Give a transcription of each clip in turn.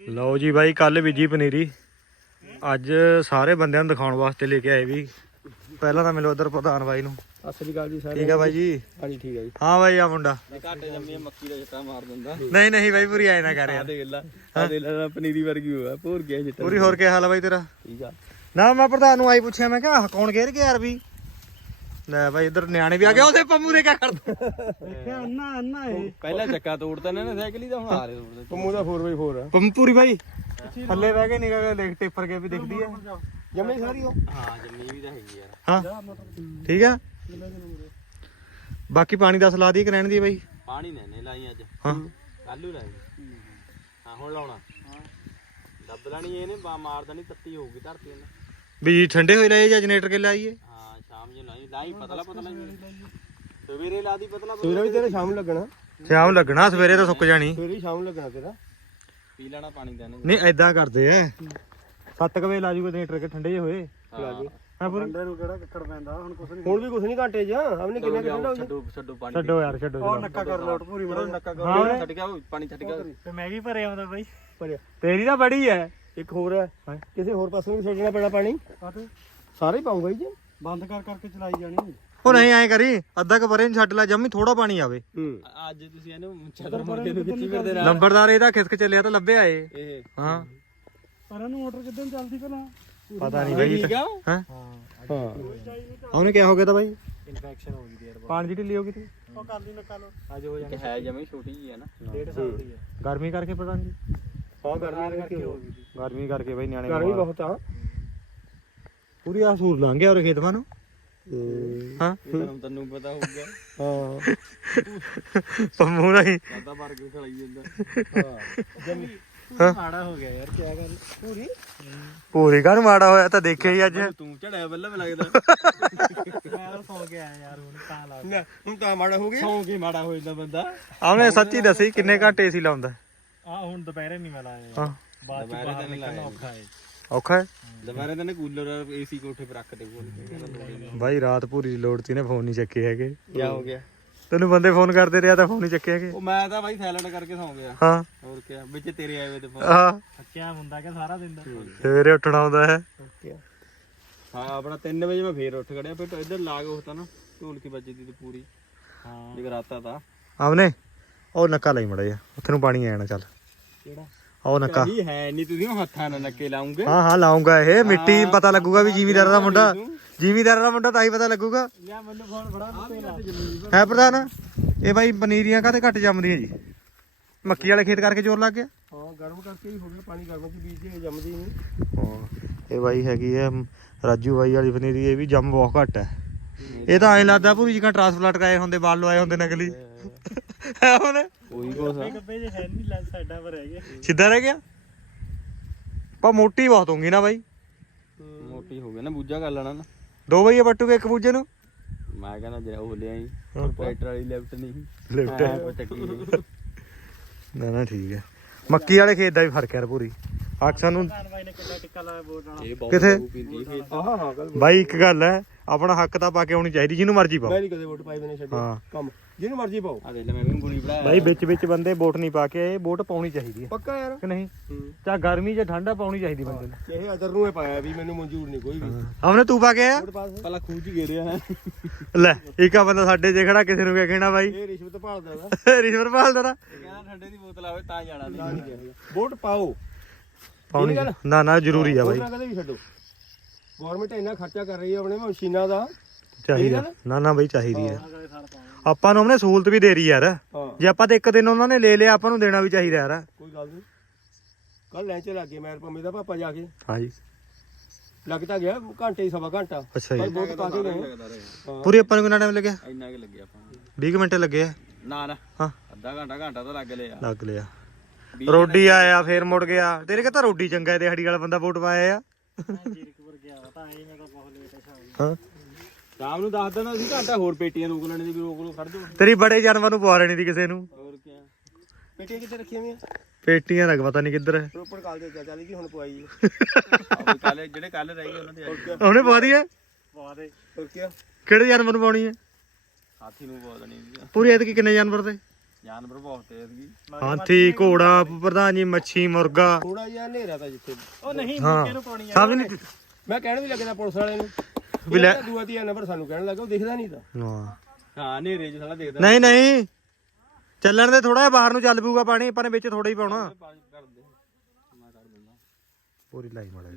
ਲਓ ਜੀ ਬਾਈ ਕੱਲ ਬੀਜੀ ਪਨੀਰੀ। ਅੱਜ ਸਾਰੇ ਬੰਦਿਆਂ ਨੂੰ ਦਿਖਾਉਣ ਵਾਸਤੇ ਲੈ ਕੇ ਆਏ ਵੀ। ਪਹਿਲਾਂ ਤਾਂ ਮਿਲੋ ਉਧਰ ਪ੍ਰਧਾਨ ਬਾਈ ਨੂੰ। ਸਤਿ ਸ੍ਰੀ ਅਕਾਲ ਜੀ ਸਾਰੇ ਠੀਕ ਆ ਬਾਈ ਜੀ? ਹਾਂਜੀ ਠੀਕ ਹੈ ਜੀ। ਹਾਂ ਬਾਈ ਆ ਮੁੰਡਾ। ਘਾਟੇ ਜੰਮੀ ਮੱਕੀ ਦਾ ਜੱਟਾ ਮਾਰ ਦਿੰਦਾ। ਨਹੀਂ ਨਹੀਂ ਬਾਈ ਪੂਰੀ ਆਏ ਨਾ ਕਰ ਆ ਯਾਰ ਦੇਖ ਲੈ ਆ ਦੇਖ ਲੈ ਪਨੀਰੀ ਵਰਗੀ ਹੋਇਆ ਭੋਰ ਗਿਆ ਜੱਟਾ। ਪੂਰੀ ਹੋਰ ਕੀ ਹਾਲ ਆ ਬਾਈ ਤੇਰਾ? ਠੀਕ ਆ। ਨਾ ਮੈਂ ਪ੍ਰਧਾਨ ਨੂੰ ਆਈ ਪੁੱਛਿਆ ਮੈਂ ਕਿਹਾ ਆਹ ਕੌਣ ਘੇਰ ਗਿਆ ਯਾਰ ਵੀ? ਲੈ ਬਾਈ ਇਧਰ ਨਿਆਣੇ ਵੀ ਆ ਗਏ ਉਹਦੇ ਪੰਮੂ ਦੇ ਕਿਆ ਕਰਦਾ? ਦੇਖਿਆ ਅੰਨਾ ਅੰਨਾ ਇਹ। ਪਹਿਲਾਂ ਚੱਕਾ ਤੋੜਦਾ ਨੇ ਨਾ ਸਾਈਕਲ ਹੀ ਤਾਂ ਹੁਣ ਆ ਰਹੇ ਤੋੜਦੇ। ਪੰਮੂ ਦਾ 4x4 ਆ। ਪੰਮੂ ਪੂਰੀ ਬਾਈ? ਥੱਲੇ ਬਹਿ ਕੇ ਨਿਕਲ ਕੇ ਦੇਖ ਟੇਪਰ ਕੇ ਵੀ ਦਿਖਦੀ ਆ। ਜੰਮੀ ਸਾਰੀ ਉਹ। ਹਾਂ ਜੰਮੀ ਵੀ ਤਾਂ ਹੈਗੀ ਯਾਰ। ਹਾਂ। ਠੀਕ ਆ? ਬਾਕੀ ਪਾਣੀ ਦਾ ਸਲਾਹ ਦੀ ਕਿ ਰਹਿਣ ਦੀ ਬਾਈ? ਪਾਣੀ ਨੇ ਨੇ ਲਾਈ ਅੱਜ। ਹਾਂ। ਕੱਲੂ ਲਾਈ। ਹਾਂ ਹੁਣ ਲਾਉਣਾ। ਦੱਬ ਲੈਣੀ ਇਹਨੇ ਬਾ ਮਾਰ ਦੇਣੀ ਤੱਤੀ ਹੋਊਗੀ ਧਰਤੀ ਇਹਨੇ ਵੀ ਠੰਡੇ ਹੋਏ ਲਏ ਜਾਂ ਜਨਰੇਟਰ ਕੇ ਲਾਈਏ? ਸ਼ਾਮ ਨੂੰ ਲਾਈ ਲਾਈ ਪਤਲਾ ਪਤਲਾ ਸਵੇਰੇ ਲਾ ਦੀ ਪਤਲਾ ਸਵੇਰੇ ਵੀ ਤੇਰੇ ਸ਼ਾਮ ਨੂੰ ਲੱਗਣਾ। ਸ਼ਾਮ ਲੱਗਣਾ ਸਵੇਰੇ ਤਾਂ ਸੁੱਕ ਜਾਣੀ। ਸਵੇਰੇ ਸ਼ਾਮ ਨੂੰ ਲੱਗਣਾ ਤੇਰਾ। ਪੀ ਲੈਣਾ ਪਾਣੀ ਦਾ ਨਹੀਂ ਐਦਾਂ ਕਰਦੇ ਐ। 7 ਵਜੇ ਲਾ ਜੂਗਾ ਜਨਰੇਟਰ ਕੇ ਠੰਡੇ ਜਿਹੇ ਹੋਏ। ਹਾਂ। ਪੂਰੀ ਨੂੰ ਕਿਹੜਾ ਕੱਕੜ ਪੈਂਦਾ ਹੁਣ ਕੁਛ ਨਹੀਂ ਹੁਣ ਵੀ ਕੁਛ ਨਹੀਂ ਘਾਟੇ ਜਾ ਹਮਨੇ ਕਿੰਨਾ ਕਿੰਨਾ ਛੱਡੋ ਛੱਡੋ ਪਾਣੀ ਛੱਡੋ ਯਾਰ ਛੱਡੋ ਉਹ ਨੱਕਾ ਕਰ ਲੋਟ ਪੂਰੀ ਮੜਾ ਨੱਕਾ ਕਰ ਹਾਂ। ਛੱਡ ਗਿਆ ਉਹ ਪਾਣੀ ਛੱਡ ਗਿਆ ਤੇ ਮੈਂ ਵੀ ਭਰੇ ਆਉਂਦਾ ਬਾਈ? ਭਰਿਆ। ਤੇਰੀ ਤਾਂ ਬੜੀ ਐ। ਇੱਕ ਹੋਰ ਹੈ। ਕਿਸੇ ਹੋਰ ਪਾਸੇ ਵੀ ਛੱਡਣਾ ਪੈਣਾ ਪਾਣੀ? ਸਾਰੇ ਪਾਉਂਗਾ ਜੀ। ਬੰਦ ਕਰ ਕਰਕੇ ਚਲਾਈ ਜਾਣੀ। ਉਹ ਨਹੀਂ ਐਂ ਕਰੀ ਅੱਧਾ ਕ ਪਰੇ ਨੂੰ ਛੱਡ ਲੈ ਜੰਮੀ ਥੋੜਾ ਪਾਣੀ ਆਵੇ। ਹੂੰ। ਅੱਜ ਤੁਸੀਂ ਇਹਨੂੰ ਚਦਰ ਮਾਰ ਕੇ ਨੂੰ ਖਿੱਚੀ ਫਿਰਦੇ ਨਾਲ। ਨੰਬਰਦਾਰ ਇਹਦਾ ਖਿਸਕ ਚੱਲਿਆ ਤਾਂ ਲੱਭਿਆ ਏ। ਇਹ। ਹਾਂ। ਪਰ ਇਹਨੂੰ ਮੋਟਰ ਕਿੱਦਾਂ ਚੱਲਦੀ ਪਹਿਲਾਂ? ਪਤਾ ਨਹੀਂ ਬਾਈ। ਠੀਕ ਆ ਹਾਂ? ਹਾਂ। ਉਹਨੇ ਕਿਆ ਹੋ ਗਿਆ ਤਾਂ ਬਾਈ। ਇਨਫੈਕਸ਼ਨ ਹੋ ਗਈ ਯਾਰ ਪਾਣੀ ਦੀ ਢਿੱਲੀ ਹੋ ਗਈ ਤੀ। ਉਹ ਕਰ ਲਈ ਨੱਕਾ ਲੋ ਅੱਜ ਹੋ ਜਾਣੀ ਹੈ ਜਮੀ ਛੋਟੀ ਜੀ ਹੈ ਨਾ। 1.5 ਸਾਲ ਦੀ ਹੈ ਗਰਮੀ ਕਰਕੇ ਪਤਾ ਨਹੀਂ ਗਰਮੀ ਕਰਕੇ ਹੋ ਗਈ ਗਰਮੀ ਕਰਕੇ ਬਾਈ ਨਿਆਣੇ ਗਰਮੀ। ਬਹੁਤ ਆ। ਪੂਰੀ ਆ ਸੂਰ ਲੰਘ ਗਿਆ ਉਹ ਖੇਤਵਾਂ ਨੂੰ। ਹਾਂ। ਤੈਨੂੰ ਤੈਨੂੰ ਪਤਾ ਹੋਊਗਾ। ਹਾਂ। ਪੰਮੂ ਨਹੀਂ ਦਾਦਾ ਮਾਰ ਕੇ ਖਲਾਈ ਜਾਂਦਾ। ਹਾਂ। ਮਾੜਾ ਗਿਆ ਯਾਰ ਕੀ ਗੱਲ। ਪੂਰੀ? ਪੂਰੀ ਘਰ ਮਾੜਾ ਹੋਇਆ? ਤਾਂ ਦੇਖਿਆ ਹੀ ਅੱਜ। ਤੂੰ ਚੜਿਆ ਬੱਲਾ ਵੀ ਲੱਗਦਾ। ਮੈਂ ਸੌ ਕੇ ਆਇਆ ਯਾਰ ਹੁਣ ਤਾਂ ਲਾ ਨਾ ਹੁਣ ਤਾਂ ਮਾੜਾ ਹੋ ਗਿਆ। ਸੌਂ ਕੇ ਮਾੜਾ ਹੋ ਜਾਂਦਾ ਬੰਦਾ। ਆਮਨੇ ਸੱਚੀ ਦੱਸੀ ਕਿੰਨੇ ਘੰਟੇ ਸੀ ਲਾਉਂਦਾ। ਆ ਹੁਣ ਦੁਪਹਿਰੇ ਨਹੀਂ ਮੈਂ ਲਾਇਆ। ਹਾਂ। ਬਾਅਦ ਚ ਬਾਹਰ ਨਿਕਲਣਾ। ਔਖਾ ਹੈ ਔਖਾ ਹੈ? ਦੁਬਾਰੇ ਤਾਂ ਨੇ ਕੂਲਰ ਏਸੀ ਕੋਠੇ 'ਤੇ ਰੱਖ ਦੇ ਕੋਲ ਬਾਈ ਰਾਤ ਪੂਰੀ ਦੀ ਲੋੜ ਤੀ ਨੇ ਫੋਨ ਨਹੀਂ ਚੱਕੇ ਹੈਗੇ। ਕੀ ਹੋ ਗਿਆ? ਤੈਨੂੰ ਬੰਦੇ ਫੋਨ ਕਰਦੇ ਰਿਹਾ ਤਾਂ ਫੋਨ ਨਹੀਂ ਚੱਕੇ ਹੈਗੇ। ਉਹ ਮੈਂ ਤਾਂ ਬਾਈ ਸਾਇਲੈਂਟ ਕਰਕੇ ਸੌਂ ਗਿਆ। ਹਾਂ। ਹੋਰ ਕੀ ਵਿੱਚ ਤੇਰੇ ਆਏ ਵੇ ਤੇ ਫੋਨ ਹਾਂ। ਥੱਕਿਆ ਹੁੰਦਾ ਕਿ ਸਾਰਾ ਦਿਨ ਦਾ? ਸਵੇਰੇ ਉੱਠਣਾ ਹੁੰਦਾ ਹੈ। ਹਾਂ ਆਪਣਾ 3 ਵਜੇ ਮੈਂ ਫੇਰ ਉੱਠ ਖੜਿਆ ਫਿਰ ਇੱਧਰ ਲਾਗ ਹੋਤਾ ਨਾ ਢੋਲਕੀ ਵੱਜਦੀ ਤੇ ਪੂਰੀ। ਹਾਂ। ਜਗਰਾਤਾ ਤਾਂ। ਆਮਨੇ ਉਹ ਨੱਕਾ ਲਈ ਮੜਾ ਜਾ ਉੱਥੇ ਨੂੰ ਪਾਣੀ ਆਣਾ ਚੱਲ। ਕਿਹੜਾ? ਉਹ ਨੱਕਾ। ਕਹੀ ਹੈ ਨਹੀਂ ਤੁਸੀਂ ਉਹ ਹੱਥਾਂ ਨਾਲ ਨੱਕੇ ਲਾਉਂਗੇ। ਹਾਂ ਹਾਂ ਲਾਉਂਗਾ ਇਹ। ਮਿੱਟੀ ਪਤਾ ਲੱਗੂਗਾ ਵੀ ਜ਼ਿਮੀਦਾਰ ਦਾ ਮੁੰਡਾ ਜ਼ਿਮੀਦਾਰ ਦਾ ਮੁੰਡਾ ਤਾਂ ਹੀ ਪਤਾ ਲੱਗੂਗਾ। ਮੈਨੂੰ ਫੋਨ ਫੜਾ ਹੈ ਪ੍ਰਧਾਨ ਇਹ ਬਾਈ ਪਨੀਰੀਆਂ ਕਾਤੇ ਘੱਟ ਜੰਮਦੀਆਂ ਜੀ? ਮੱਕੀ ਵਾਲੇ ਖੇਤ ਕਰਕੇ ਜ਼ੋਰ ਲੱਗ ਗਿਆ? ਹਾਂ ਗਰਮ ਕਰਕੇ ਹੀ ਹੋ ਗਿਆ ਪਾਣੀ ਗਰਮ ਚ ਬੀਜ ਜੰਮਦੀ ਨਹੀਂ। ਇਹ ਬਾਈ ਹੈਗੀ ਹੈ ਰਾਜੂ ਬਾਈ ਵਾਲੀ ਪਨੀਰੀ ਇਹ ਵੀ ਜੰਮ ਬਹੁਤ ਘੱਟ ਹੈ। ਇਹ ਤਾਂ ਐਂ ਲੱਗਦਾ ਪੂਰੀ ਜਿਹਾ ਟਰਾਂਸਪਲਾਂਟ ਕਰਾਏ ਹੁੰਦੇ ਬਾਲ ਲਵਾਏ ਹੁੰਦੇ ਨਕਲੀ। ਹੈ ਹੁਣ? ਕੋਈ ਕੋਸ ਗੱਬੇ ਜੇ ਹੈ ਨਹੀਂ ਲੈ ਸਾਡਾ ਪਰ ਹੈਗੇ। ਸਿੱਧਾ ਰਹਿ ਗਿਆ? ਪਰ ਮੋਟੀ ਬਹੁਤ ਹੋਊਗੀ ਨਾ ਬਾਈ। ਮੋਟੀ ਹੋ ਗਿਆ ਨਾ ਬੂਝਾ ਕਰ ਲੈਣਾ ਨਾ। ਦੋ ਬਈਏ ਪੱਟੂਗੇ ਇੱਕ ਬੂਝੇ ਨੂੰ? ਮੈਂ ਕਹਿੰਦਾ ਜੇ ਉਹ ਲਿਆਈ। ਹਾਂ। ਟਰੈਕਟਰ ਵਾਲੀ ਲੈਫਟ ਨਹੀਂ। Left ਹਾਂ, ਉਹ ਚੱਕੀ। ਨਾ ਨਾ ਠੀਕ ਹੈ। ਮੱਕੀ ਵਾਲੇ ਖੇਤ ਦਾ ਵੀ ਫ਼ਰਕ ਹੈ ਪੂਰੀ। ਆਖ ਸਾਨੂੰ ਕਿੱਥੇ? ਬਾਈ ਇੱਕ ਗੱਲ ਹੈ ਆਪਣਾ ਹੱਕ ਤਾਂ ਪਾ ਕੇ ਆਉਣੀ ਚਾਹੀਦੀ ਜਿਹਨੂੰ ਮਰਜ਼ੀ ਪਾਓ। ਮੈਂ ਨਹੀਂ ਕਦੇ ਵੋਟ ਪਾਈ ਮੈਨੇ ਛੱਡਿਆ। ਹਾਂ। ਕੰਮ। ਜਿਹਨੂੰ ਮਰਜ਼ੀ ਪਾਓ। ਆ ਦੇਖ ਲੈ ਮੈਂ ਵੀ ਗੁਲੀ ਬਣਾਇਆ ਬਾਈ ਵਿੱਚ ਵਿੱਚ ਬੰਦੇ ਵੋਟ ਨਹੀਂ ਪਾ ਕੇ ਆਏ ਵੋਟ ਪਾਉਣੀ ਚਾਹੀਦੀ ਹੈ। ਪੱਕਾ ਯਾਰ? ਕਿ ਨਹੀਂ? ਚਾ ਗਰਮੀ ਜਾਂ ਠੰਡਾ ਪਾਉਣੀ ਚਾਹੀਦੀ ਬੰਦੇ ਨੂੰ। ਇਹ ਅਦਰ ਨੂੰ ਹੀ ਪਾਇਆ ਵੀ ਮੈਨੂੰ ਮਨਜ਼ੂਰ ਨਹੀਂ ਕੋਈ ਵੀ। ਹਮਨੇ ਤੂੰ ਪਾ ਕੇ ਆਇਆ? ਪਹਿਲਾਂ ਖੂਜ ਹੀ ਗੇਰਿਆ ਹੈ। ਲੈ ਇੱਕ ਆ ਬੰਦਾ ਸਾਡੇ ਜੇ ਖੜਾ ਕਿਸੇ ਨੂੰ ਕਿਆ ਕਹਿਣਾ ਬਾਈ? ਇਹ ਰਿਸ਼ਵਤ ਭਾਲਦਾ ਦਾ ਰਿਸ਼ਵਰ ਭਾਲਦਾ ਨਾ। ਕਹਿੰਦਾ ਠੰਡੇ ਦੀ ਬੋਤਲ ਆਵੇ ਤਾਂ ਜਾਣਾ ਨਹੀਂ ਵੋਟ ਪਾਓ। ਪਾਉਣੀ? ਨਾ? ਨਾ ਜ਼ਰੂਰੀ ਆ ਬਾਈ। ਵੋਟਾਂ ਕਦੇ ਵੀ ਛੱਡੋ। ਗਵਰਨਮੈਂਟ ਇੰਨਾ ਖਰਚਾ ਕਰ ਰਹੀ ਹੈ ਆਪਣੇ ਮਸ਼ੀਨਾਂ ਦਾ। ਚਾਹੀਦਾ ਨਾ? ਨਾ ਬਾਈ ਚਾਹੀਦੀ ਹੈ ਅਗਲੇ ਸਾਲ ਪਾਉਣਾ ਆਪਾਂ ਨੂੰ ਉਹਨੇ ਸਹੂਲਤ ਵੀ ਦੇ ਰਹੀ ਯਾਰ। ਹਾਂ। ਜੇ ਆਪਾਂ ਤੇ ਇੱਕ ਦਿਨ ਉਹਨਾਂ ਨੇ ਲੈ ਲਿਆ ਆਪਾਂ ਨੂੰ ਦੇਣਾ ਵੀ ਚਾਹੀਦਾ ਯਾਰ। ਕੋਈ ਗੱਲ ਨਹੀਂ ਕੱਲ ਲੈਂਚ ਲੱਗੇ ਮੈਂ ਪੰਮੇ ਦਾ ਪਾਪਾ ਜਾ ਕੇ। ਹਾਂਜੀ ਲੱਗਦਾ ਗਿਆ ਘੰਟੇ ਹੀ ਸਵਾ ਘੰਟਾ। ਅੱਛਾ ਪਰ ਜੀ ਵੋਟ ਪਾ ਕੇ ਗਏ। ਹਾਂ। ਪੂਰੀ ਆਪਾਂ ਨੂੰ ਕਿੰਨਾ ਟਾਈਮ ਲੱਗਿਆ? ਇੰਨਾ ਕਿ ਲੱਗਿਆ ਆਪਾਂ 20 ਮਿੰਟ ਲੱਗੇ ਆ। ਨਾ ਨਾ। ਹਾਂ। ਅੱਧਾ ਘੰਟਾ ਘੰਟਾ ਤਾਂ ਲੱਗ ਲਿਆ। ਲੱਗ ਲਿਆ। ਰੋਡੀ ਆਇਆ ਫੇਰ ਮੁੜ ਗਿਆ। ਤੇਰੇ ਕਿਤਾ ਰੋਡੀ ਚੰਗਾ ਹੈ? ਦਿਹਾੜੀ ਵਾਲਾ ਬੰਦਾ ਵੋਟ ਪਾਇਆ ਆ। ਜੀਰਕਪੁਰ ਗਿਆ ਵਾ ਤਾਂ ਆਈ ਮੈਂ ਤਾਂ ਬਹੁਤ ਲੇਟ ਹੈ ਸ਼ਾਮ ਨੂੰ। ਹਾਂ। ਸ਼ਾਮ ਨੂੰ ਦੱਸ ਦੇਣਾ ਸੀ ਘੰਟਾ ਹੋਰ ਪੇਟੀਆਂ ਰੋਕ ਲੈਣੇ ਦੀ ਵੀ ਰੋਕ ਲੋ ਖੜ ਜਾਓ। ਤੇਰੀ ਬੜੇ ਜਾਨਵਰ ਨੂੰ ਪਵਾ ਲੈਣੀ ਦੀ ਕਿਸੇ ਨੂੰ। ਹੋਰ ਕੀ ਪੇਟੀਆਂ ਕਿੱਥੇ ਰੱਖੀਆਂ ਹੋਈਆਂ? ਪੇਟੀਆਂ ਦਾ ਪਤਾ ਨਹੀਂ ਕਿੱਧਰ ਹੈ। ਰੋਪੜ ਕਾਲ ਦੇ ਚਾਚਾ ਜੀ ਹੁਣ ਪਵਾਈ ਕੱਲ ਜਿਹੜੇ ਕੱਲ ਰਹਿ ਗਏ ਉਹਨਾਂ ਦੇ ਉਹਨੇ ਪਵਾ ਦੀ ਹੈ ਪਵਾ ਦੇ। ਹੋਰ ਕੀ ਕਿਹੜੇ ਜਾਨਵਰ ਨੂੰ ਪਾਉਣੀ ਹੈ ਹਾਥੀ ਨੂੰ ਪਵਾ ਦੇਣੀ ਸੀ। ਪੂਰੀ ਐਤਕੀ ਕਿੰਨੇ ਜਾਨਵਰ ਤੇ ਜਾਨਵਰ ਬਹੁਤ ਤੇਜ਼ ਗਈ ਹਾਥੀ ਘੋੜਾ ਪ੍ਰਧਾਨ ਜੀ ਮੱਛੀ ਮੁਰਗਾ। ਥੋੜਾ ਜਿਹਾ ਹਨੇਰਾ ਤਾਂ ਜਿੱਥੇ ਉਹ ਨਹੀਂ ਮੁੱਕੇ ਨੂੰ ਪਾਉਣੀ ਆ। ਸਭ ਨਹੀਂ ਮੈਂ ਕਹਿਣ ਵੀ ਲੱਗਦਾ ਪੁਲਿਸ ਵਾਲੇ ਨੂੰ। ਵੀ ਲੈ- ਦੂਆ ਤੀਆ ਨੰਬਰ ਸਾਨੂੰ ਕਹਿਣ ਲੱਗਾ ਉਹ ਦਿਖਦਾ ਨਹੀਂ ਤਾਂ। ਹਾਂ। ਹਾਂ ਹਨੇਰੇ 'ਚ ਸਾਲਾ ਦੇਖਦਾ। ਨਹੀਂ ਨਹੀਂ। ਚੱਲਣ ਦੇ ਥੋੜਾ ਬਾਹਰ ਨੂੰ ਚੱਲ ਪਊਗਾ ਪਾਣੀ ਆਪਾਂ ਨੇ ਵਿੱਚ ਥੋੜਾ ਹੀ ਪਾਉਣਾ। ਦੇ ਪੂਰੀ ਲਾਈ ਮੜਾ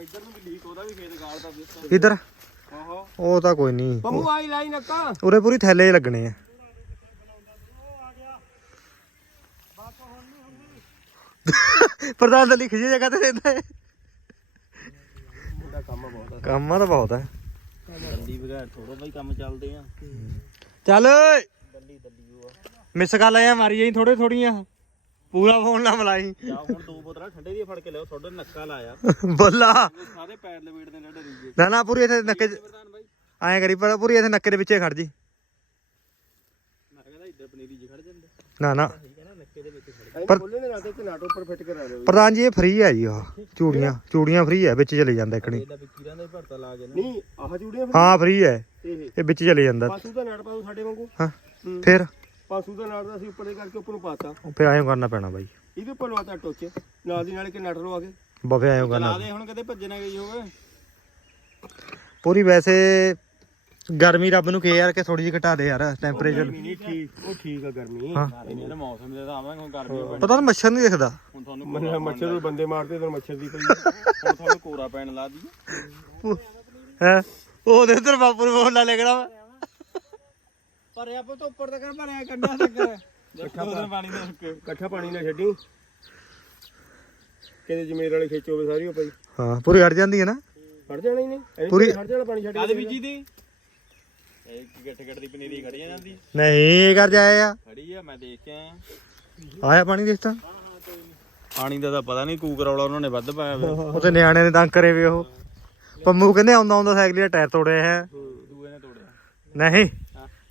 ਇੱਧਰ ਨੂੰ ਵੀ ਲੀਕ ਉਹਦਾ ਵੀ ਖੇਤ ਗਾਲ ਦਾ ਵੀ ਇਧਰ? ਓਹੋ ਉਹ ਤਾਂ ਕੋਈ ਨਹੀਂ। ਪੰਮੂ ਆਈ ਲਾਈ ਨੱਕਾ ਉਰੇ ਪੂਰੀ ਥੈਲੇ ਲੱਗਣੇ ਆ। ਪ੍ਰਧਾਨ ਦਾ ਲਿਖ ਜੀ ਜਗ੍ਹਾ ਤੇ ਰਹਿੰਦਾ ਹੈ। ਕੰਮ ਤਾਂ ਬਹੁਤ ਹੈ ਦੱਲੀ ਬਗੈਰ ਥੋੜੋ ਬਾਈ ਕੰਮ ਚੱਲਦੇ ਆ। ਚੱਲ ਦੱਲੀ ਦੱਲੀ ਉਹ ਮਿਸ ਕਰ ਲਿਆ ਮਾਰੀ ਜਾਈ ਥੋੜੇ ਥੋੜੀਆਂ ਪੂਰਾ ਫੋਨ ਨਾ ਮਲਾਈ ਜਾ ਹੁਣ ਦੋ ਬੋਤਲਾਂ ਠੰਡੇ ਦੀ ਫੜ ਕੇ ਲਿਓ ਤੁਹਾਡੇ ਨੱਕਾ ਲਾਇਆ। ਬੱਲਾ। ਸਾਰੇ ਪੈਰ ਲਵੇੜ ਦੇ ਨੇੜੇ ਰੀਜੇ ਨਾ ਨਾ ਪੂਰੀ ਇੱਥੇ ਨੱਕੇ ਐਂ ਕਰੀ ਪਰ ਪੂਰੀ ਇੱਥੇ ਨੱਕੇ ਦੇ ਵਿੱਚੇ ਖੜ ਜੀ। ਮੈਂ ਕਹਿੰਦਾ ਇੱਧਰ ਪਨੀਰੀ ਜੀ ਖੜ ਜਾਂਦੇ। ਨਾ ਨਾ। ਦੇ ਤੇ ਨਾਟੋ ਉੱਪਰ ਫਿੱਟ ਕਰਾ ਦਿਓ ਪ੍ਰਧਾਨ ਜੀ ਇਹ ਫ੍ਰੀ ਹੈ ਜੀ ਆਹ ਚੂੜੀਆਂ ਚੂੜੀਆਂ ਫ੍ਰੀ ਹੈ ਵਿੱਚ ਚਲੇ ਜਾਂਦਾ ਇੱਕਣੀ ਇਹਦਾ ਵਿੱਕੀਰਾਂ ਦਾ ਹੀ ਭਰਤਾ ਲਾ ਕੇ ਨਾ। ਨਹੀਂ ਆਹ ਚੂੜੀਆਂ ਫਿਰ ਹਾਂ ਫ੍ਰੀ ਹੈ ਇਹ ਇਹ। ਵਿੱਚ ਚਲੇ ਜਾਂਦਾ। ਪਾਸੂ ਦਾ ਨਾਟ ਪਾਉ ਸਾਡੇ ਵਾਂਗੂ। ਹਾਂ ਫਿਰ? ਪਾਸੂ ਦਾ ਨਾਟ ਦਾ ਅਸੀਂ ਉੱਪਰ ਦੇ ਕਰਕੇ ਉੱਪਰ ਨੂੰ ਪਾਤਾ ਫੇ ਐਂ ਕਰਨਾ ਪੈਣਾ ਬਾਈ। ਇਹਦੇ ਉੱਪਰ ਲਵਾਤਾ ਟੋਚੇ। ਨਾਲ ਦੀ ਨਾਲ ਕਿ ਨਟ ਲਵਾ ਕੇ। ਬਫੇ ਐਂ ਕਰਨਾ। ਲਾ ਦੇ ਹੁਣ ਕਦੇ ਭੱਜੇ ਨਾ ਗਈ ਹੋਵੇ। ਪੂਰੀ ਵੈਸੇ ਗਰਮੀ ਰੱਬ ਨੂੰ ਕਿਹਾ ਯਾਰ ਕਿ ਥੋੜੀ ਜਿਹੀ ਘਟਾ ਦੇ ਯਾਰ ਟੈਂਪਰੇਚਰ ਨਹੀਂ ਠੀਕ ਉਹ ਠੀਕ ਆ ਗਰਮੀ। ਹਾਂ। ਇਹਨੇ ਤਾਂ ਮੌਸਮ ਦੇ ਤਾਂ ਆਵਾਂਗੇ ਹੁਣ ਗਰਮੀ ਪਤਾ ਨਾ ਮੱਛਰ ਨਹੀਂ ਦਿਖਦਾ। ਹੁਣ ਤੁਹਾਨੂੰ ਮੱਛਰ ਮੱਛਰ ਨੂੰ ਬੰਦੇ ਮਾਰਦੇ ਤੇ ਮੱਛਰ ਦੀ ਪਈ। ਹੁਣ ਤੁਹਾਨੂੰ ਕੋਰਾ ਪੈਣ ਲਾ ਦੀ ਹੈ? ਉਹਦੇ ਉਧਰ ਬਾਪੂ ਨੂੰ ਫੋਨ ਲਾ ਲੈਣਾ ਵਾ ਪਰ ਆਪਾਂ ਤੋਂ ਉੱਪਰ ਤੱਕ ਭਰਿਆ ਕੰਡਾ ਤੱਕ। ਦੇਖਾ ਪਾਣੀ ਦਾ ਸੁੱਕੇ। ਇਕੱਠਾ ਪਾਣੀ ਨਾ ਛੱਡੀ। ਕਿਤੇ ਜ਼ਮੀਰ ਵਾਲੇ ਖੇਚ ਹੋਵੇ ਸਾਰੀ ਉਹ ਪਈ। ਹਾਂ ਪੂਰੀ ਹਟ ਜਾਂਦੀ ਹੈ ਨਾ। ਹਟ ਜਾਣਾ ਹੀ ਨਹੀਂ। ਪੂਰੀ- ਹਟ ਜਾਣਾ ਪਾਣੀ ਛੱਡ ਕਾਦੇ ਕੇ ਬੀਜੀ ਦੀ। ਇਹ ਗਿੱਟ ਗਿੱਟ ਦੀ ਪਨੀਰੀ ਖੜੀ ਆ ਜਾਂਦੀ ਨਹੀਂ ਇਹ ਕਰ ਜਾਇਆ ਖੜੀ ਆ ਮੈਂ ਦੇਖ ਕੇ ਆਇਆ। ਆਇਆ ਪਾਣੀ ਦੇਖ ਤਾਂ ਪਾਣੀ ਦਾ ਤਾਂ ਪਤਾ ਨਹੀਂ ਕੂਕਰੌਲਾ ਉਹਨਾਂ ਨੇ ਵੱਧ ਪਾਇਆ ਵਾ ਉਹਤੇ ਨਿਆਣੇ ਨੇ ਤੰਗ ਕਰੇ ਵੇ ਉਹ। ਪੰਮੂ ਕਹਿੰਦੇ ਆਉਂਦਾ ਆਉਂਦਾ ਸਾਈਕਲ ਦਾ ਟਾਇਰ ਤੋੜਿਆ ਹੈ। ਦੂਏ ਨੇ ਤੋੜਿਆ। ਨਹੀਂ।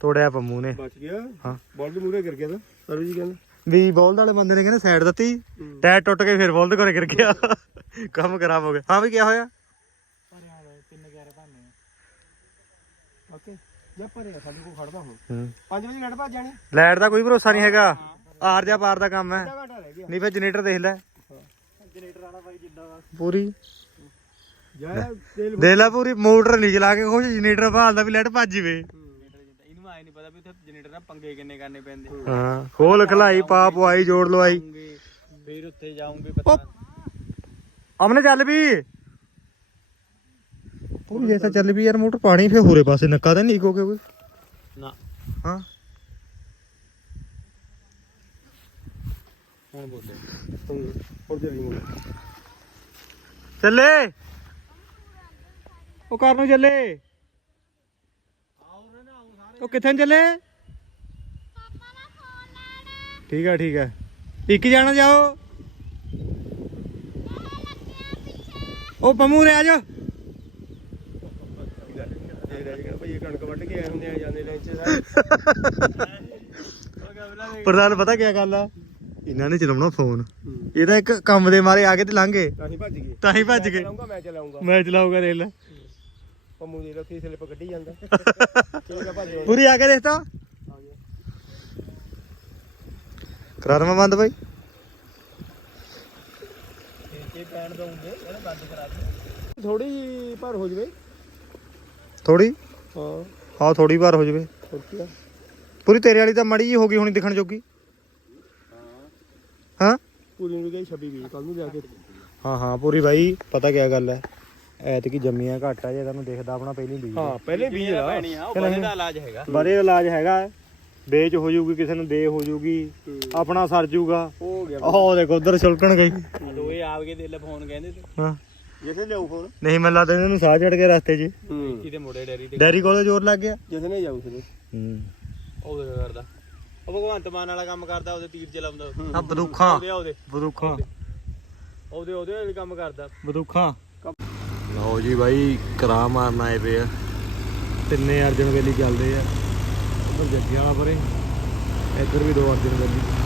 ਤੋੜਿਆ ਪੰਮੂ ਨੇ। ਬਚ ਗਿਆ? ਹਾਂ। ਬੋਲ ਦੇ ਮੂਰੇ ਗਿਰ ਗਿਆ ਤਾਂ ਸਰਵੀ ਜੀ ਕਹਿੰਦਾ। ਵੀ ਬੋਲਦ ਵਾਲੇ ਬੰਦੇ ਨੇ ਕਹਿੰਦੇ ਸਾਈਡ ਦਿੱਤੀ ਟਾਇਰ ਟੁੱਟ ਕੇ ਫਿਰ ਬੋਲਦ ਕੋਲੇ ਗਿਰ ਗਿਆ। ਕੰਮ ਖਰਾਬ ਹੋ ਗਿਆ। ਹਾਂ ਵੀ ਕੀ ਹੋਇਆ? ਤਿੰਨ ਗਿਆਰੇ ਭਾਨੇ ਓਕੇ ਜਾ ਪਰੇ ਸਾਡੇ ਕੋਲ ਖੜਦਾ ਹੁਣ। ਹੂੰ। 5 ਵਜੇ ਨੜ ਭੱਜ ਜਾਣੀ। ਲਾਈਟ ਦਾ ਕੋਈ ਭਰੋਸਾ ਨਹੀਂ ਹੈਗਾ। ਆਰ ਜਾਂ ਪਾਰ ਦਾ ਕੰਮ ਹੈ। ਅੱਧਾ ਘੰਟਾ ਰਹਿ ਗਿਆ। ਨਹੀਂ ਫਿਰ ਜਨਰੇਟਰ ਦੇਖ ਲੈ। ਜਨਰੇਟਰ ਵਾਲਾ ਬਾਈ ਜਿੱਦਾਂ ਵਾ। ਪੂਰੀ। ਜਾ ਤੇਲ ਦੇਖ ਲੈ ਪੂਰੀ। ਮੋਟਰ ਨਹੀਂ ਚਲਾ ਕੇ ਖੁਸ਼ ਜਨਰੇਟਰ ਭਾਲਦਾ ਵੀ ਲਾਈਟ ਭੱਜ ਜਵੇ। ਇਹਨੂੰ ਆਏ ਨਹੀਂ ਪਤਾ ਵੀ ਉੱਥੇ ਜਨਰੇਟਰ ਨਾਲ ਪੰਗੇ ਕਿੰਨੇ ਕਰਨੇ ਪੈਂਦੇ। ਹਾਂ। ਖੋਲ ਖਲਾਈ ਪਾ ਪਵਾਈ ਜੋੜ ਲਵਾਈ। ਫਿਰ ਉੱਥੇ ਜਾਉਂਗੇ ਪਤਾ ਅਮਨੇ ਚੱਲ ਵੀ। ਪੂਰੀ ਜੇ ਤਾਂ ਚੱਲ ਵੀ ਯਾਰ ਮੋਟਰ ਪਾਣੀ ਫੇ ਹੋਰੇ ਪਾਸੇ ਨੱਕਾ ਤਾਂ ਨਹੀਂ ਕੋ ਕੋਈ ਨਾ। ਹਾਂ। ਹੁਣ ਬੋਲੇ ਹੋਰ ਜਲਦੀ ਮੁੜ ਚੱਲੇ। ਉਹ ਕਰਨ ਨੂੰ ਚੱਲੇ। ਉਹ ਕਿੱਥੇ ਚੱਲੇ? ਠੀਕ ਆ ਠੀਕ ਆ। ਇੱਕ ਹੀ ਜਾਣਾ ਜਾਓ। ਉਹ ਪੰਮੂ ਨੇ ਆ ਜਾ ਤੇ ਰਹਿ ਗਿਆ ਭਈ ਇਹ ਕਣਕ ਵੱਢ ਕੇ ਆਏ ਹੁੰਦੇ ਆ ਜਾਂਦੇ ਲੈਂਚ ਸਾਰੇ। ਪ੍ਰਧਾਨ ਪਤਾ ਕੀ ਗੱਲ ਆ? ਇਹਨਾਂ ਨੇ ਚਲਾਉਣਾ ਫੋਨ। ਇਹ ਤਾਂ ਇੱਕ ਕੰਮ ਦੇ ਮਾਰੇ ਆ ਕੇ ਤੇ ਲੰਘ। ਗਏ ਤਾਂ ਹੀ ਭੱਜ ਗਏ। ਤਾਂ ਹੀ ਭੱਜ ਗਏ। ਚਲਾਉਂਗਾ ਮੈਂ ਚਲਾਉਂਗਾ ਮੈਂ ਚਲਾਊਗਾ ਰੇਲ ਲੈ। ਪੰਮੂ ਦੇ ਰੱਖੀ ਸਲਿੱਪ ਕੱਢੀ ਜਾਂਦਾ। ਠੀਕ ਆ ਭੱਜ ਪੂਰੀ ਆ ਕੇ ਦੇਖ ਤਾਂ। ਕਰਾ ਦਵਾਂ ਬੰਦ ਬਾਈ। ਇਹ ਪੈਣ ਦਊਂਗੇ ਇਹਨੇ ਬੰਦ ਕਰਾ ਦੇ। ਥੋੜੀ ਜਿਹੀ ਭਰ ਹੋ ਜਵੇ। ਥੋੜੀ ਹਾਂ। ਹਾਂ ਥੋੜੀ ਵਾਰ ਹੋ ਜਵੇ। ਕੀ ਪੂਰੀ ਤੇਰੇ ਵਾਲੀ ਤਾਂ ਮੜੀ ਜੀ ਹੋ ਗਈ ਹੁਣੀ ਦਿਖਣ ਜੋਗੀ। ਹਾਂ। ਪੂਰੀ ਨੂੰ ਗਈ 26 20 ਕੱਲ ਨੂੰ ਜਾ ਕੇ। ਹਾਂ ਹਾਂ ਪੂਰੀ ਬਾਈ ਪਤਾ ਕੀ ਗੱਲ ਹੈ ਐਤਕੀ ਜੰਮੀਆਂ ਘੱਟ ਆ ਜੇ ਤੁਹਾਨੂੰ ਦੇਖਦਾ ਆਪਣਾ ਪਹਿਲੀ ਬੀਜ। ਹਾਂ ਪਹਿਲੇ ਬੀਜ ਲਾ ਪੈਣੀ ਆ ਉਹ ਬਣੇ ਦਾ ਇਲਾਜ ਹੈਗਾ। ਬਰੇ ਇਲਾਜ ਹੈਗਾ। ਵੇਚ ਹੋ ਜੂਗੀ ਕਿਸੇ ਨੂੰ ਦੇ ਹੋ ਜੂਗੀ ਆਪਣਾ ਸਰ ਜੂਗਾ। ਹੋ ਗਿਆ। ਉਹ ਦੇਖੋ ਉਧਰ ਛੁਲਕਣ ਗਈ। ਦੋਏ ਆਪ ਕੇ ਦੇ ਲੈ ਫੋਨ ਕਹਿੰਦੇ ਤੇ। ਹਾਂ। ਜਿਸੇ ਲਿਆਉ ਫੋਨ। ਨਹੀਂ ਮੈਨੂੰ ਲੱਗਦਾ ਇਹਨਾਂ ਨੂੰ ਸਾਹ ਚੜ ਗਿਆ ਰਸਤੇ 'ਚ। ਹੂੰ। ਕਿਤੇ ਮੁੰਡੇ ਡੈਰੀ ਤੇ ਡੈਰੀ ਕੋਲੋਂ ਜ਼ੋਰ ਲੱਗ ਗਿਆ। ਜਿਸੇ ਨੇ ਜਾਉ ਸਨੇ ਹੂੰ। ਉਹਦੇ ਕਿਆ ਕਰਦਾ? ਉਹ ਭਗਵੰਤ ਮਾਨ ਵਾਲਾ ਕੰਮ ਕਰਦਾ ਉਹਦੇ ਤੀਰ ਚਲਾਉਂਦਾ। ਆ ਬਦੂਖਾਂ। ਉਹਦੇ ਉਹਦੇ। ਬਦੂਖਾਂ। ਉਹਦੇ। ਉਹਦੇ ਵਾਲੀ ਕੰਮ ਕਰਦਾ। ਬਦੂਖਾਂ। ਲਓ ਜੀ ਬਾਈ ਕਰਾ ਮਾਰਨ ਆਏ ਪਏ ਆ। ਤਿੰਨੇ ਅਰਜਨ ਵੇਲੀ ਚੱਲਦੇ ਆ। ਉਧਰ ਜੱਗੀ ਵਾਲਾ ਪਰੇ। ਇੱਧਰ ਵੀ ਦੋ ਅਰਜਨ ਵੇਲੀ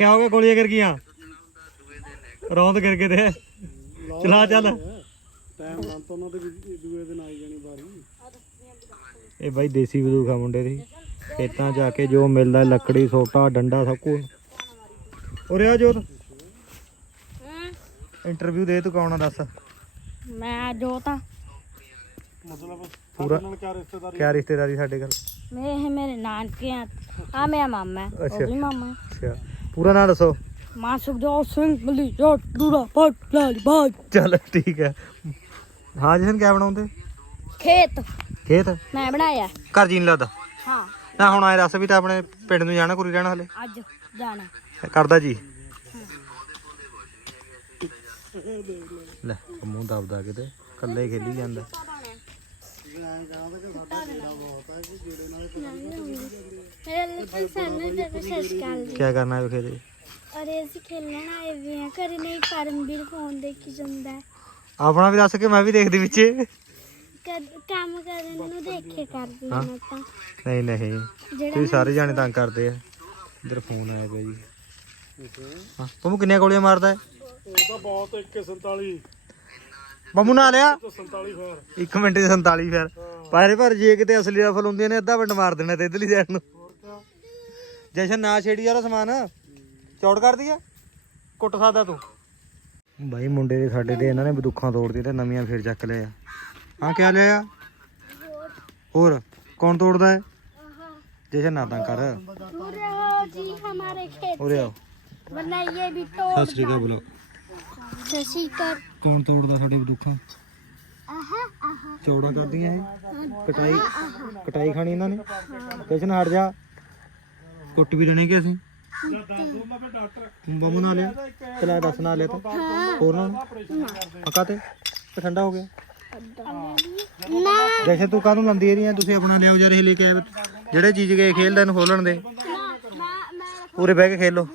ਕਿਆ ਹੋ ਗਿਆ ਗੋਲੀਆਂ ਕਰ ਗਈਆਂ ਰੌਂਦ ਕਰ ਕੇ ਤੇ। ਚਲਾ ਚੱਲ। ਟਾਈਮ ਨਾਲ ਤਾਂ ਉਹਨਾਂ ਦੇ ਵੀ ਦੂਏ ਦਿਨ ਆਈ ਜਾਣੀ ਵਾਰੀ। ਇਹ ਬਾਈ ਦੇਸੀ ਬੰਦੂਕ ਆ ਮੁੰਡੇ ਦੀ। ਖੇਤਾਂ ਜਾ ਕੇ ਜੋ ਮਿਲਦਾ ਲੱਕੜੀ ਸੋਟਾ ਡੰਡਾ ਸਭ ਕੁਝ ਉਰੇ ਆ ਜੋਤ। ਇੰਟਰਵਿਊ ਦੇ ਤੂੰ ਕੌਣ ਆ ਦੱਸ? ਮੈਂ ਜੋਤਾ ਮਤਲਬ ਪੂਰਾ ਨਾਲ ਕਿਆ ਰਿਸ਼ਤੇਦਾਰੀ? ਕਿਆ ਰਿਸ਼ਤੇਦਾਰੀ ਸਾਡੇ ਘਰ? ਮੇਰੇ ਇਹ ਮੇਰੇ ਨਾਨਕੇ ਆ। ਆ ਮੇਰਾ ਮਾਮਾ। ਹੈ ਅੱਛਾ। ਉਹ ਵੀ ਮਾਮਾ। ਹੈ। ਅੱਛਾ। ਪੂਰਾ ਨਾਂ ਦੱਸੋ। ਮਾਂ ਸੁਖਜੋਤ ਸਿੰਘ ਮਲੀ ਜੋਟ ਦੂਰਾ ਪਟ ਲਾਲ ਬਾਜ। ਚੱਲ ਠੀਕ ਹੈ। ਹਾਂ ਜਸ਼ਨ ਕਿਆ ਬਣਾਉਂਦੇ? ਖੇਤ। ਖੇਤ? ਮੈਂ ਬਣਾਇਆ। ਘਰ ਜੀ ਨਹੀਂ ਲੱਗਦਾ? ਹਾਂ। ਨਾ ਹੁਣ ਆਏ ਦੱਸ ਵੀ ਤਾਂ ਆਪਣੇ ਪਿੰਡ ਨੂੰ ਜਾਣਾ ਕੁਰੀ ਰਹਿਣਾ ਹਲੇ? ਅੱਜ ਜਾਣਾ। ਕਰਦਾ ਜੀ। ਲੈ ਮੂੰਹ ਦਬਦਾ ਕਿਤੇ। ਕੱਲੇ ਖੇਲੀ ਜਾਂਦਾ। ਮੇਰੇ ਲਈ ਸਾਨੂੰ ਜਦੋਂ ਸਸਕਾਲ ਦੀ ਕਿਆ ਕਰਨਾ ਹੈ ਖੇਲੇ ਅਰੇ ਅਸੀਂ ਖੇਲਣ ਆਏ ਵੀ ਆ ਘਰੇ ਨਹੀਂ ਪਰਮਵੀਰ ਫੋਨ ਦੇਖੀ ਜਾਂਦਾ ਹੈ। ਆਪਣਾ ਵੀ ਦੱਸ ਕੇ ਮੈਂ ਵੀ ਦੇਖਦੀ ਵਿੱਚੇ ਕਦ- ਕੰਮ ਕਰਨ ਨੂੰ ਦੇਖੇ ਕਰਦੀ ਹਾਂ। ਤਾਂ ਨਹੀਂ ਨਹੀਂ ਜਿਹੜਾ ਤੁਸੀਂ ਸਾਰੇ ਜਾਣੇ ਤੰਗ ਕਰਦੇ ਆ ਇਧਰ ਫੋਨ ਆਇਆ ਪਿਆ ਜੀ ਹਾਂ ਤੁਮ ਕਿੰਨੀਆਂ ਗੋਲੀਆਂ ਮਾਰਦਾ ਹੈ ਉਹ ਤਾਂ ਬਹੁਤ 147 ਬੰਮੂ ਨਾ ਲਿਆ 47 ਫੇਰ। 1 ਮਿੰਟ ਦੇ 47 ਫਿਰ। ਪਰ ਪਰ ਜੇ ਕਿਤੇ ਅਸਲੀ ਰਫਲ ਹੁੰਦੀਆਂ ਨੇ ਅੱਧਾ ਮਿੰਟ ਮਾਰ ਦੇਣਾ ਤੇ ਇਧਰਲੀ ਸਾਈਡ ਨੂੰ। ਜਸ਼ਨ ਨਾ ਛੇੜੀ ਯਾਰ ਉਹ ਸਮਾਨ। ਚੌੜ ਕਰ ਦਈਏ ਕੁੱਟ ਸਕਦਾ ਤੂੰ। ਬਾਈ ਮੁੰਡੇ ਦੇ ਸਾਡੇ ਦੇ ਇਹਨਾਂ ਨੇ ਬਦੁੱਖਾਂ ਤੋੜਦੀ ਤੇ ਨਵੀਆਂ ਫਿਰ ਚੱਕ ਲਿਆ ਹਾਂ ਕਿਆ ਲਿਆ ਹੋਰ ਕੌਣ ਤੋੜਦਾ ਹੈ? ਜਸ਼ਨ ਨਾ ਤਾਂ ਕਰ। ਉਰੇ ਆਓ ਜੀ ਹਮਾਰੇ ਖੇਤ ਉਰੇ ਆਓ। ਵਰਨਾ ਇਹ ਵੀ ਤੋੜ ਸਤਿ ਸ੍ਰੀ ਅਕਾਲ ਬੋਲੋ ਸਤਿ ਸ੍ਰੀ ਅਕਾਲ। ਕੌਣ ਤੋੜਦਾ ਸਾਡੇ ਬਦੁੱਖਾਂ? ਆਹਾ ਆਹਾ। ਚੌੜਾ ਕਰਦੀਆਂ ਇਹ। ਕਟਾਈ ਕਟਾਈ ਖਾਣੀ ਇਹਨਾਂ ਨੇ। ਜਸ਼ਨ ਹਟ ਜਾ। ਕੁੱਟ ਵੀ ਦੇਣੇ ਕਿ ਅਸੀਂ? ਬੰਬ ਬਣਾ ਲਿਆ। ਤਲਾ ਦੱਸ ਨਾ ਲਿਆ ਤਾਂ। ਹੋਰ ਨਾ। ਪਕਾ ਤੇ ਠੰਡਾ ਹੋ ਗਿਆ। ਜੈਸੇ ਤੂੰ ਕਾਹਨੂੰ ਲੰਦੀ ਏ ਰਹੀਆਂ ਤੁਸੀਂ ਆਪਣਾ ਲਿਆਓ ਯਾਰ ਇਹ ਲੈ ਜਿਹੜੇ ਚੀਜ਼ ਗਏ ਖੇਲਦੇ ਨੂੰ ਖੋਲਣ ਦੇ। ਉਰੇ ਬਹਿ ਕੇ ਖੇਲੋ।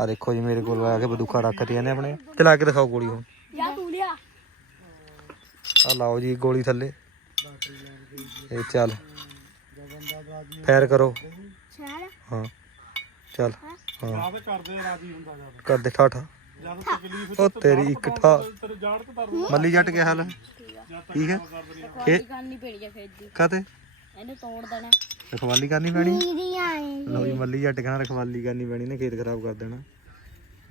ਆ ਦੇਖੋ ਜੀ ਮੇਰੇ ਕੋਲ ਆ ਕੇ ਬੰਦੂਕਾਂ ਰੱਖਤੀਆਂ ਨੇ ਆਪਣੇ। ਚਲਾ ਕੇ ਦਿਖਾਓ ਗੋਲੀ ਹੁਣ। ਜਾ ਆ ਲਾਓ ਜੀ ਗੋਲੀ ਥੱਲੇ। ਇਹ ਚੱਲ। ਫੇਰ ਕਰੋ। ਚੱਲ। ਕਰ ਦੇ ਠਾਠਾ ਜਦ ਉਹ ਤੇਰੀ ਇੱਕ ਠਾ ਮੱਲੀ ਜੱਟ ਕੇ ਹਾਲ ਠੀਕ ਹੈ ਇਹ ਕਰਨੀ ਪੈਣੀ ਤੋੜ ਦੇਣਾ। ਰਖਵਾਲੀ ਕਰਨੀ ਪੈਣੀ? ਲੋ ਜੀ ਮੱਲੀ ਜੱਟ ਕਹਣਾ ਰਖਵਾਲੀ ਕਰਨੀ ਪੈਣੀ ਨੇ ਖੇਤ ਖਰਾਬ ਕਰ ਦੇਣਾ।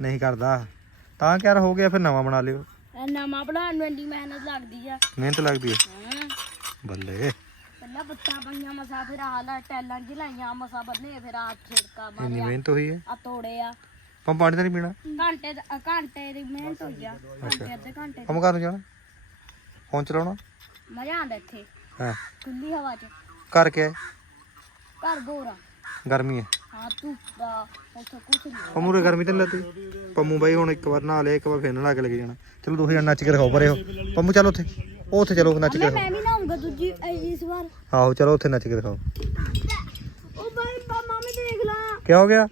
ਨਹੀਂ ਕਰਦਾ। ਤਾਂ ਕਿਆਰ ਹੋ ਗਿਆ ਫਿਰ ਨਵਾਂ ਬਣਾ ਲਿਓ। ਨਵਾਂ ਬਣਾਉਣ ਨੂੰ ਮਿਹਨਤ ਲੱਗਦੀ ਆ। ਮਿਹਨਤ ਲੱਗਦੀ ਆ? ਬੱਲੇ। ਪਹਿਲਾਂ ਬੱਤਾਂ ਪਈਆਂ ਮਸਾ ਫਿਰ ਆਹ ਲੈ ਟੈਲਾਂ ਚ ਲਾਈਆਂ ਮਸਾ ਬੰਨੇ ਫਿਰ ਆ ਛਿੜਕਾ ਇੰਨੀ ਮਾਰਿਆ ਮਿਹਨਤ ਹੋਈ ਹੈ? ਆ ਤੋੜੇ ਆ। ਪੰਪ ਪਾਣੀ ਤਾਂ ਨਹੀਂ ਪੀਣਾ? ਘੰਟੇ ਦਾ- ਅ, ਘੰਟੇ ਦੀ ਮਿਹਨਤ ਹੋਈ ਆ। ਘੰਟੇ ਅੱਧੇ ਘੰਟੇ ਦੀ। ਕੰਮ ਕਰਨ ਜਾਣਾ? ਫੋਨ ਚਲਾਉਣਾ? ਮਜ਼ਾ ਆਉਂਦਾ ਇੱਥੇ। ਹਾਂ। ਖੁੱਲੀ ਹਵਾ ਚ। ਘਰ ਕੇ ਘਰ ਗੋਰਾ ਗਰਮੀ ਹੈ। ਹਾਂ ਧੁੱਪ ਦਾ ਉੱਥੇ ਕੁਛ ਨਹੀਂ। ਪੰਮੂ ਰੇ ਗਰਮੀ ਤਾਂ ਲੱਗਦੀ? ਪੰਮੂ ਬਾਈ ਹੁਣ ਇੱਕ ਵਾਰ ਨਹਾ ਲਿਆ ਇੱਕ ਵਾਰ ਫੇਰ ਨਹਾ ਕੇ ਲੈ ਕੇ ਜਾਣਾ। ਚਲੋ ਦੋਹੇ ਜਣ ਨੱਚ ਕੇ ਦਿਖਾਓ ਪਰੇ ਹੋ। ਪੰਮੂ ਚਲੋ ਉੱਥੇ। ਉੱਥੇ ਚਲੋ ਨੱਚ ਕੇ ਦਿਖਾਓ। ਮੈਂ ਵੀ ਨਾਉਂਗਾ ਦੂਜੀ ਇਸ ਵਾਰ। ਆਹੋ ਚਲੋ ਉੱਥੇ ਨੱਚ ਕੇ ਦਿਖਾਓ। ਉਹ ਬਾਈ ਮਾਮਾ ਮੈਂ ਦੇਖ ਲਾ। ਕੀ ਹੋ ਗਿਆ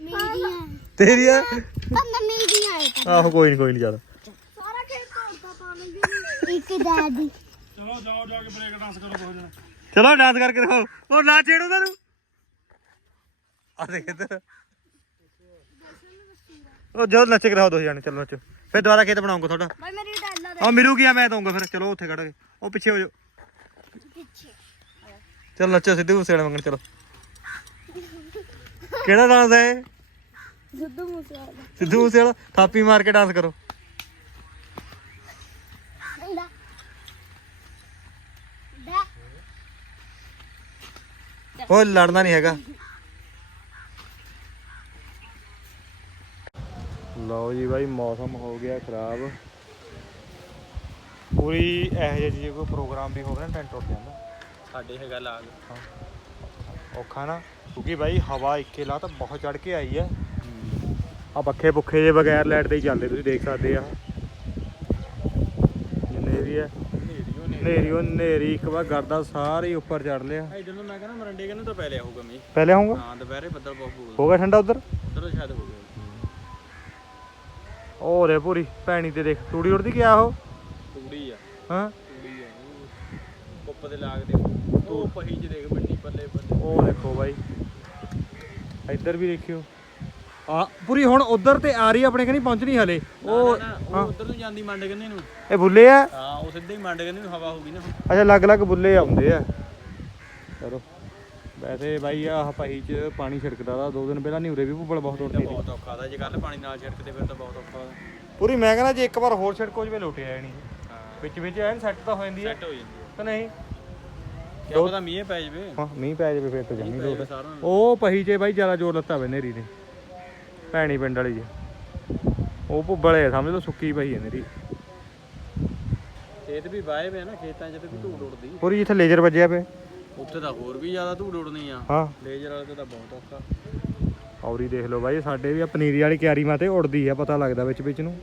ਤੇਰੀ ਆ? ਪੰਨਾ ਮੇਰੀਆਂ ਆਏ ਤਾਂ। ਆਹੋ ਕੋਈ ਨਹੀਂ ਕੋਈ ਨਹੀਂ ਚੱਲ। ਸਾਰਾ ਖੇਤ ਤੋੜਦਾ ਪਾਣੀ ਜੀ ਇੱਕ ਦਾਦੀ। ਚਲੋ ਡਾਂਸ ਕਰਕੇ ਦਿਖਾਓ। ਉਹ ਨਾ ਛੇੜੋ ਤੈਨੂੰ ਆ ਦੇਖ ਇੱਧਰ। ਉਹ ਜੋ ਨੱਚ ਕੇ ਦਿਖਾਓ ਦੋ ਜਾਣੇ। ਚਲੋ ਨੱਚੋ। ਫਿਰ ਦੁਬਾਰਾ ਖੇਤ ਬਣਾਉਂਗਾ ਤੁਹਾਡਾ। ਬਾਈ ਮੇਰੀ ਡਾਲਾ ਆ ਗਿਆ ਮੈਂ ਦਊਂਗਾ ਫਿਰ। ਚਲੋ ਉੱਥੇ ਖੜ ਕੇ। ਉਹ ਪਿੱਛੇ ਹੋ ਜਾਓ। ਪਿੱਛੇ। ਚਲ ਨੱਚੋ ਸਿੱਧੂ ਮੂਸੇਵਾਲੇ ਮੰਗਣ ਚਲੋ। ਕਿਹੜਾ ਡਾਂਸ ਹੈ ਇਹ? ਸਿੱਧੂ ਮੂਸੇਵਾਲਾ। ਸਿੱਧੂ ਮੂਸੇਵਾਲਾ ਥਾਪੀ ਮਾਰ ਕੇ ਡਾਂਸ ਕਰੋ। ਦਾ ਲੜਨਾ ਨਹੀਂ ਹੈਗਾ। ਲਓ ਜੀ ਬਾਈ ਮੌਸਮ ਹੋ ਗਿਆ ਖਰਾਬ। ਪੂਰੀ ਇਹੋ ਜਿਹੀ ਚੀਜ਼ ਕੋਈ ਪ੍ਰੋਗਰਾਮ ਵੀ ਹੋਵੇ ਨਾ ਟੈਂਟ ਉੱਡ ਜਾਂਦਾ ਸਾਡੇ ਹੈਗਾ ਲਾਗ। ਔਖਾ ਨਾ ਕਿਉਂਕਿ ਬਾਈ ਹਵਾ ਇੱਕੇ ਲਾ ਤਾਂ ਬਹੁਤ ਚੜ ਕੇ ਆਈ ਹੈ। ਆ ਪੱਖੇ ਪੁੱਖੇ ਜੇ ਬਗੈਰ ਲਾਈਟ ਦੇ ਹੀ ਚੱਲਦੇ ਤੁਸੀਂ ਦੇਖ ਸਕਦੇ ਆ। ਜਿੰਨੇ ਵੀ ਹੈ ਨੇਰੀ ਉਹ ਨੇਰੀ ਇੱਕ ਵਾਰ ਗਰਦਾ ਸਾਰੇ ਹੀ ਉੱਪਰ ਚੜ ਲਿਆ। ਇਧਰ ਨੂੰ ਮੈਂ ਕਹਿੰਦਾ ਮਰੰਡੇ ਕਿਨੂੰ ਤਾਂ ਪੈ ਲਿਆ ਹੋਊਗਾ ਪਹਿਲੇ ਆਉਂਗਾ ਹਾਂ ਦੁਪਹਿਰੇ ਬੱਦਲ ਬਹੁਤ ਹੋਊਗਾ ਹੋ ਗਿਆ ਠੰਡਾ ਉਧਰ? ਉਧਰ ਸ਼ਾਇਦ ਹੋ ਗਿਆ। ਉਹ ਰੇ ਪੂਰੀ ਭੈਣੀ ਤੇ ਦੇਖ ਤੂੜੀ ਉੜਦੀ ਗਿਆ ਉਹ? ਹਾਂ। ਤੂੜੀ ਆ ਕੁੱਪ ਦੇ ਲਾਗ ਦੇ। ਉਹ ਪਹੀ ਚ ਦੇਖ ਉਹ ਬਾਈ। ਇੱਧਰ ਵੀ ਦੇਖਿਓ। ਆ ਪੂਰੀ ਹੁਣ ਉਧਰ ਤੇ ਆ ਰਹੀ ਆਪਣੇ ਕਨੀ ਪਹੁੰਚਣੀ ਹਲੇ। ਉਹ ਉਧਰ ਨੂੰ ਜਾਂਦੀ ਮੰਡ ਕੰਨੇ ਨੂੰ। ਇਹ ਬੁੱਲੇ ਆ? ਹਾਂ ਉਹ ਸਿੱਧੇ ਹੀ ਮੰਡ ਕੰਨੇ ਨੂੰ ਹਵਾ ਹੋਊਗੀ ਨਾ। ਅੱਛਾ ਅਲੱਗ-ਅਲੱਗ ਬੁੱਲੇ ਆਉਂਦੇ ਆ। ਚਲੋ। ਵੈਸੇ ਬਾਈ ਆਹ ਪਾਈ ਚ ਪਾਣੀ ਛਿੜਕਦਾ ਦਾ ਦੋ ਦਿਨ ਪਹਿਲਾਂ ਨਿਉਰੇ ਵੀ ਭੁੱਬਲ ਬਹੁਤ ਉੱਡਦੀ ਸੀ। ਬਹੁਤ ਔਖਾ ਦਾ ਜੇ ਕੱਲ ਪਾਣੀ ਨਾਲ ਛਿੜਕਦੇ ਫਿਰ ਤਾਂ ਬਹੁਤ ਔਖਾ ਪੂਰੀ ਮੈਂ ਕਹਿੰਦਾ ਜੇ ਇੱਕ ਵਾਰ ਹੋਰ ਛਿੜਕੋ ਜਵੇ ਲੋਟਿਆ ਜਾਣੀ ਵਿੱਚ ਵਿੱਚ ਐਨ ਸੈੱਟ ਤਾਂ ਹੋ ਜਾਂਦੀ ਹੈ। ਸੈੱਟ ਹੋ ਜਾਂਦੀ ਹੈ। ਕਿ ਨਹੀਂ? ਕਿਆ ਪਤਾ ਮੀਂਹ ਪੈ ਜਵੇ। ਹਾਂ ਮੀਂਹ ਪੈ ਜਾਵੇ ਫਿਰ ਤਾਂ ਜੰਮੀ ਲੋਟ। ਉਹ ਪਹੀ ਚ ਬਾਈ ਜ਼ਿਆਦਾ ਜ਼ੋਰ ਲੱਤਾ ਵੇ ਨੇਰੀ ਨੇ। ਭੈਣੀ ਪਿੰਡ ਵਾਲੀ ਚ ਉਹ ਭੁੱਬਲ ਸਮਝ ਲਓ ਸੁੱਕੀ ਪਈ ਹੈ ਨੇਰੀ। ਖੇਤ ਵੀ ਵਾਏ ਵੇ ਨਾ ਖੇਤਾਂ 'ਚ ਤੇ ਵੀ ਧੂੜ ਉੜਦੀ ਪੂਰੀ ਜਿੱਥੇ ਲੇਜ਼ਰ ਵੱਜਿਆ ਪਿਆ। ਉੱਥੇ ਤਾਂ ਹੋਰ ਵੀ ਜ਼ਿਆਦਾ ਧੂੜ ਉੜਨੀ ਆ। ਹਾਂ। ਲੇਜ਼ਰ ਵਾਲੇ ਤੇ ਤਾਂ ਬਹੁਤ ਔਖਾ। ਔਰੀ ਦੇਖ ਲਓ ਬਾਈ ਸਾਡੇ ਵੀ ਆ ਪਨੀਰੀ ਵਾਲੀ ਕਿਆਰੀ ਮਾਤੇ ਉੜਦੀ ਆ ਪਤਾ ਲੱਗਦਾ ਵਿੱਚ ਵਿੱਚ ਨੂੰ।